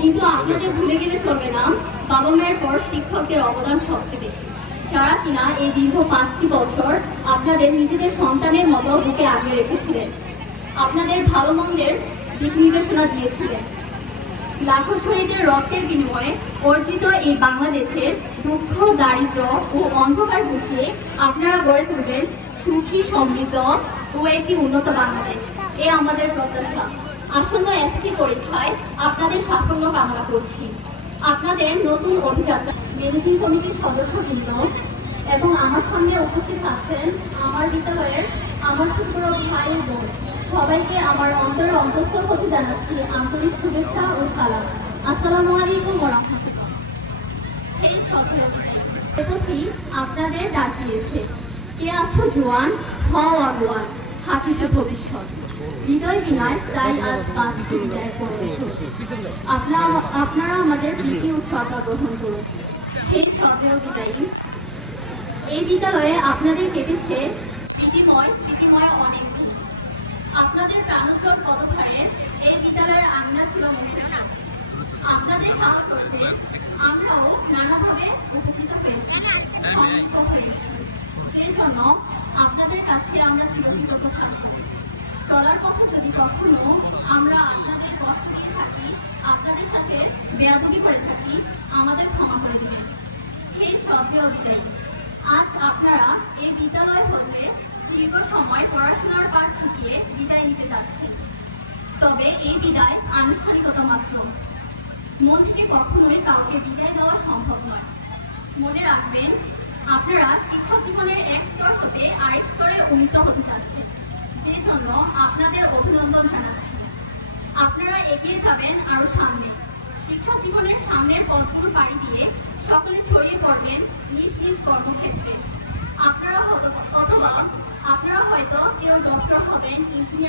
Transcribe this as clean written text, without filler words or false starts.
কিন্তু আপনাদের ভুলে গেলে চলবে না, বাবা মায়ের পর শিক্ষকদের অবদান সবচেয়ে বেশি, যারা কিনা এই দীর্ঘ 5টি বছর আপনাদের নিজেদের সন্তানের মতো বুকে আগলে রেখেছিলেন, আপনাদের ভালো মন্দের দিক নির্দেশনা দিয়েছিলেন। লাখো শহীদের রক্তের বিনিময়ে অর্জিত এই বাংলাদেশের দুঃখ, দারিদ্র ও অন্ধকার ঘুষিয়ে আপনারা গড়ে তুলবেন সুখী, সমৃদ্ধ ও একটি উন্নত বাংলাদেশ। এ আমাদের প্রত্যাশা। আসন্ন এসএসসি পরীক্ষায় আপনাদের সাফল্য কামনা করছি। আপনাদের নতুন অভিযাত্রা ম্যানেজিং কমিটির সদস্যবৃন্দ এবং আমার সামনে উপস্থিত আছেন আমার বিদ্যালয়ের আমার ছোট ভাই ও বোন, সবাইকে আমার অন্তরের অন্তঃস্থল হতে জানাচ্ছি আন্তরিক শুভেচ্ছা ও সালাম। আসসালামু আলাইকুম ওয়া রাহমাতুল্লাহ। এই শ্রদ্ধেয় বিদায়ী আপনাদের ডাক দিয়েছে, কে আছো জোয়ান, হও আগুয়ান, থাকিছে ভবিষ্যৎ। হৃদয় বিনয় তাই আজ পাচ্ছি বিদায়ের পথে। আপনারা আমাদের প্রীতি ও শ্রদ্ধা গ্রহণ করুন। এই শ্রদ্ধেয় বিদায়ী, এই বিদ্যালয়ে আপনাদের কেটেছে স্মৃতিময় অনেক দিন। আপনাদের প্রাণোজ্জ্বল পদভারে এই বিদ্যালয়ের আঙিনা ছিল মুখরিত। আপনাদের সাহচর্যে আমরাও নানাভাবে উপকৃত হয়েছি, সমৃদ্ধ হয়েছি, যে জন্য আপনাদের কাছে আমরা চিরকৃতজ্ঞ থাকব। চলার পথে যদি কখনো আমরা আপনাদের কষ্ট দিয়ে থাকি, আপনাদের সাথে বেয়াদবি করে থাকি, আমাদের ক্ষমা করে দিবেন। এই শ্রদ্ধেয় বিদায়ী, আজ আপনারা এই বিদ্যালয় হতে দীর্ঘ সময় পড়াশোনার পাঠ ছুটিয়ে বিদায় নিতে যাচ্ছেন। তবে এই বিদায় আনুষ্ঠানিকতা মাত্র। মন থেকে কখনোই কাউকে বিদায় দেওয়া সম্ভব নয়। মনে রাখবেন, আপনারা শিক্ষা জীবনের এক স্তর হতে আরেক স্তরে উন্নীত হতে যাচ্ছেন, যে জন্য আপনাদের অভিনন্দন জানাচ্ছি। আপনারা এগিয়ে যাবেন আরো সামনে। শিক্ষা জীবনের সামনের পথগুলো পাড়ি দিয়ে সকলে ছড়িয়ে পড়বেন নিজ নিজ কর্মক্ষেত্রে। আপনারা হয়তো কেউ ডক্টর হবেন, ইঞ্জিনিয়ার